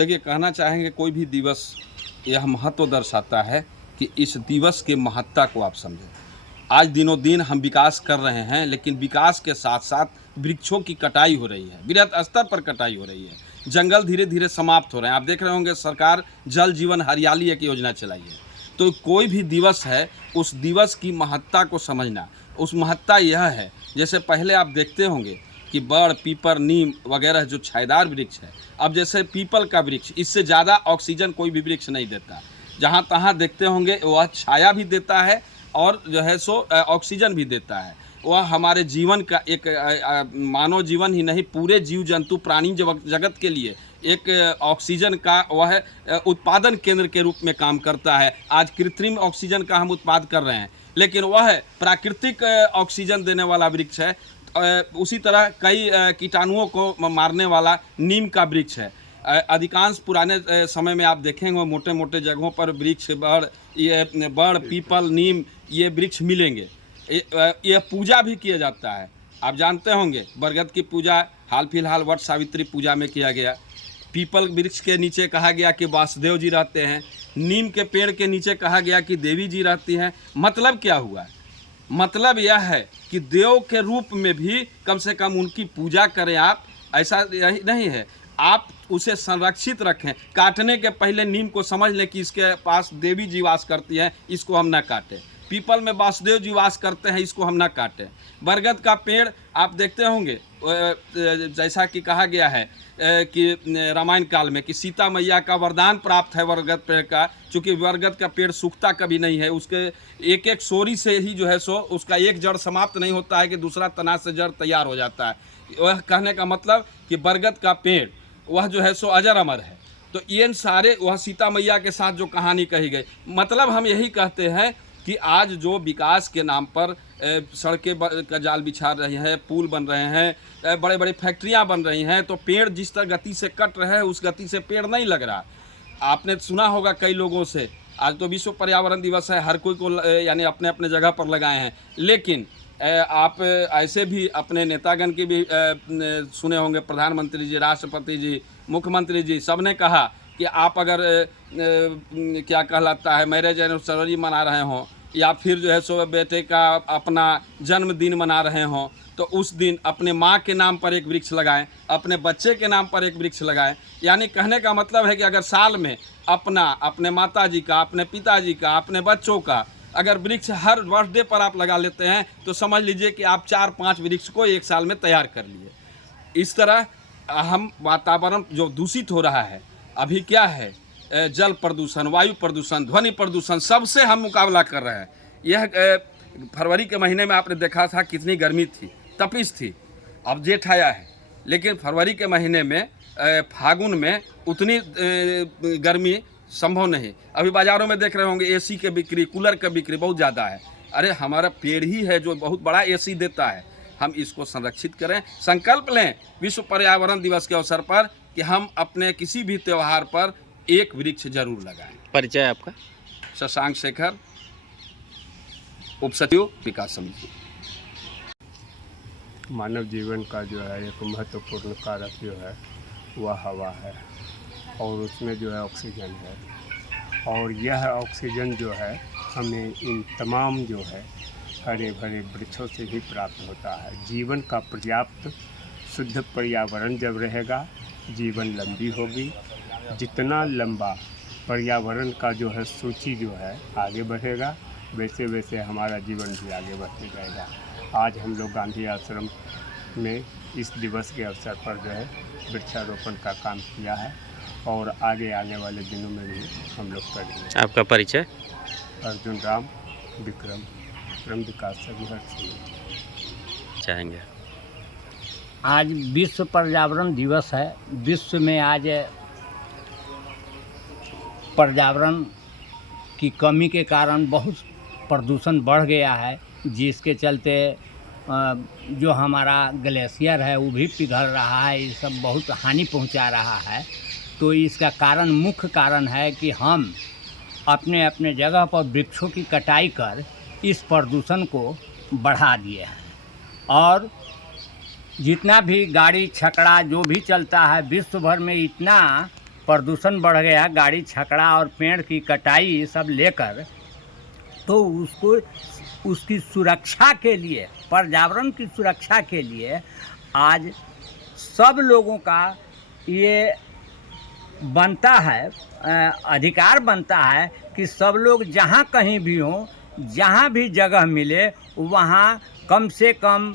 देखिए, कहना चाहेंगे कोई भी दिवस यह महत्व दर्शाता है कि इस दिवस के महत्ता को आप समझें। आज दिनों दिन हम विकास कर रहे हैं, लेकिन विकास के साथ साथ वृक्षों की कटाई हो रही है, बृहत स्तर पर कटाई हो रही है। जंगल धीरे धीरे समाप्त हो रहे हैं। आप देख रहे होंगे सरकार जल जीवन हरियाली एक योजना चलाई है। तो कोई भी दिवस है, उस दिवस की महत्ता को समझना। उस महत्ता यह है, जैसे पहले आप देखते होंगे कि बड़, पीपल, नीम वगैरह जो छायेदार वृक्ष है, अब जैसे पीपल का वृक्ष, इससे ज़्यादा ऑक्सीजन कोई भी वृक्ष नहीं देता। जहाँ तहाँ देखते होंगे वह छाया भी देता है और जो है सो ऑक्सीजन भी देता है। वह हमारे जीवन का एक मानव जीवन ही नहीं, पूरे जीव जंतु प्राणी जगत के लिए एक ऑक्सीजन का वह उत्पादन केंद्र के रूप में काम करता है। आज कृत्रिम ऑक्सीजन का हम उत्पाद कर रहे हैं, लेकिन वह प्राकृतिक ऑक्सीजन देने वाला वृक्ष है। उसी तरह कई कीटाणुओं को मारने वाला नीम का वृक्ष है। अधिकांश पुराने समय में आप देखेंगे मोटे मोटे जगहों पर वृक्ष बड़, पीपल, नीम ये वृक्ष मिलेंगे। ये पूजा भी किया जाता है। आप जानते होंगे बरगद की पूजा हाल फिलहाल वट सावित्री पूजा में किया गया। पीपल वृक्ष के नीचे कहा गया कि वासुदेव जी रहते हैं। नीम के पेड़ के नीचे कहा गया कि देवी जी रहती हैं। मतलब क्या हुआ? मतलब यह है कि देव के रूप में भी कम से कम उनकी पूजा करें आप। ऐसा नहीं है, आप उसे संरक्षित रखें। काटने के पहले नीम को समझ लें कि इसके पास देवी जी वास करती हैं, इसको हम ना काटें। पीपल में वासुदेव जी वास करते हैं, इसको हम ना काटें। बरगद का पेड़ आप देखते होंगे, जैसा कि कहा गया है कि रामायण काल में कि सीता मैया का वरदान प्राप्त है बरगद पेड़ का। चूँकि बरगद का पेड़ सूखता कभी नहीं है, उसके एक एक सोरी से ही जो है सो उसका एक जड़ समाप्त नहीं होता है कि दूसरा तना से जड़ तैयार हो जाता है। वह कहने का मतलब कि बरगद का पेड़ वह जो है सो अजर अमर है। तो ये सारे वह सीता मैया के साथ जो कहानी कही गई, मतलब हम यही कहते हैं कि आज जो विकास के नाम पर सड़कें का जाल बिछा रही हैं, पुल बन रहे हैं, बड़े बड़े फैक्ट्रियां बन रही हैं, तो पेड़ जिस तरह गति से कट रहे हैं उस गति से पेड़ नहीं लग रहा। आपने सुना होगा कई लोगों से, आज तो विश्व पर्यावरण दिवस है, हर कोई को यानी अपने अपने जगह पर लगाए हैं, लेकिन आप ऐसे भी अपने नेतागण की भी सुने होंगे, प्रधानमंत्री जी, राष्ट्रपति जी, मुख्यमंत्री जी, सब ने कहा कि आप अगर क्या कहलाता है मैरिज एनिवर्सरी मना रहे हों या फिर जो है सो बेटे का अपना जन्मदिन मना रहे हों, तो उस दिन अपने माँ के नाम पर एक वृक्ष लगाएं, अपने बच्चे के नाम पर एक वृक्ष लगाएं। यानी कहने का मतलब है कि अगर साल में अपने माता जी का, अपने पिताजी का, अपने बच्चों का अगर वृक्ष हर बर्थडे पर आप लगा लेते हैं तो समझ लीजिए कि आप 4-5 वृक्ष को एक साल में तैयार कर लिए। इस तरह हम वातावरण जो दूषित हो रहा है, अभी क्या है, जल प्रदूषण, वायु प्रदूषण, ध्वनि प्रदूषण, सबसे हम मुकाबला कर रहे हैं। यह फरवरी के महीने में आपने देखा था कितनी गर्मी थी, तपिश थी। अब जेठ आया है, लेकिन फरवरी के महीने में फागुन में उतनी गर्मी संभव नहीं। अभी बाज़ारों में देख रहे होंगे एसी के बिक्री, कूलर का बिक्री बहुत ज़्यादा है। अरे हमारा पेड़ ही है जो बहुत बड़ा एसी देता है। हम इसको संरक्षित करें, संकल्प लें विश्व पर्यावरण दिवस के अवसर पर कि हम अपने किसी भी त्यौहार पर एक वृक्ष जरूर लगाएं। परिचय आपका? शशांक शेखर, उप सचिव विकास समिति। मानव जीवन का जो है एक महत्वपूर्ण कारक जो है वह हवा है, और उसमें जो है ऑक्सीजन है, और यह ऑक्सीजन जो है हमें इन तमाम जो है हरे भरे वृक्षों से ही प्राप्त होता है। जीवन का पर्याप्त शुद्ध पर्यावरण जब रहेगा, जीवन लंबी होगी। जितना लंबा पर्यावरण का जो है सूची जो है आगे बढ़ेगा, वैसे वैसे हमारा जीवन भी आगे बढ़ते जाएगा। आज हम लोग गांधी आश्रम में इस दिवस के अवसर पर जो है वृक्षारोपण का काम किया है, और आगे आने वाले दिनों में भी हम लोग करेंगे। आपका परिचय? अर्जुन राम विक्रम, क्रम विकास सिंह चाहेंगे। आज विश्व पर्यावरण दिवस है। विश्व में आज पर्यावरण की कमी के कारण बहुत प्रदूषण बढ़ गया है, जिसके चलते जो हमारा ग्लेशियर है वो भी पिघल रहा है। ये सब बहुत हानि पहुंचा रहा है। तो इसका कारण, मुख्य कारण है कि हम अपने अपने जगह पर वृक्षों की कटाई कर इस प्रदूषण को बढ़ा दिए हैं। और जितना भी गाड़ी छकड़ा जो भी चलता है, विश्व भर में इतना प्रदूषण बढ़ गया, गाड़ी छकड़ा और पेड़ की कटाई ये सब लेकर, तो उसको उसकी सुरक्षा के लिए, पर्यावरण की सुरक्षा के लिए आज सब लोगों का ये बनता है, अधिकार बनता है कि सब लोग जहाँ कहीं भी हों, जहाँ भी जगह मिले वहाँ कम से कम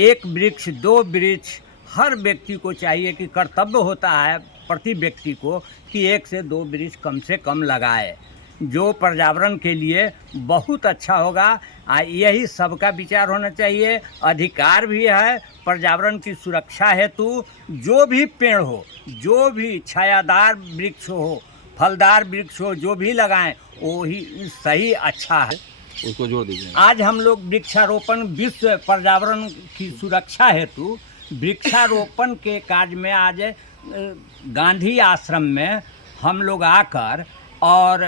1 वृक्ष 2 वृक्ष हर व्यक्ति को चाहिए कि कर्तव्य होता है प्रति व्यक्ति को कि 1 से 2 वृक्ष कम से कम लगाए, जो पर्यावरण के लिए बहुत अच्छा होगा। यही सबका विचार होना चाहिए। अधिकार भी है पर्यावरण की सुरक्षा हेतु, जो भी पेड़ हो, जो भी छायादार वृक्ष हो, फलदार वृक्ष हो, जो भी लगाएं वो ही सही अच्छा है। उसको जोड़ दीजिए। आज हम लोग वृक्षारोपण, विश्व पर्यावरण की सुरक्षा हेतु वृक्षारोपण के कार्य में आज गांधी आश्रम में हम लोग आकर और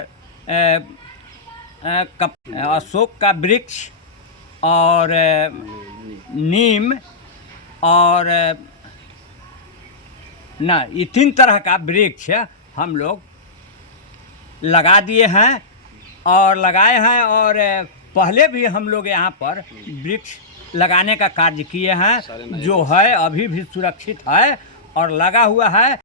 अशोक का वृक्ष और नीम और ये 3 तरह का वृक्ष हम लोग लगा दिए हैं और लगाए हैं, और पहले भी हम लोग यहाँ पर वृक्ष लगाने का कार्य किए हैं, जो है अभी भी सुरक्षित है और लगा हुआ है।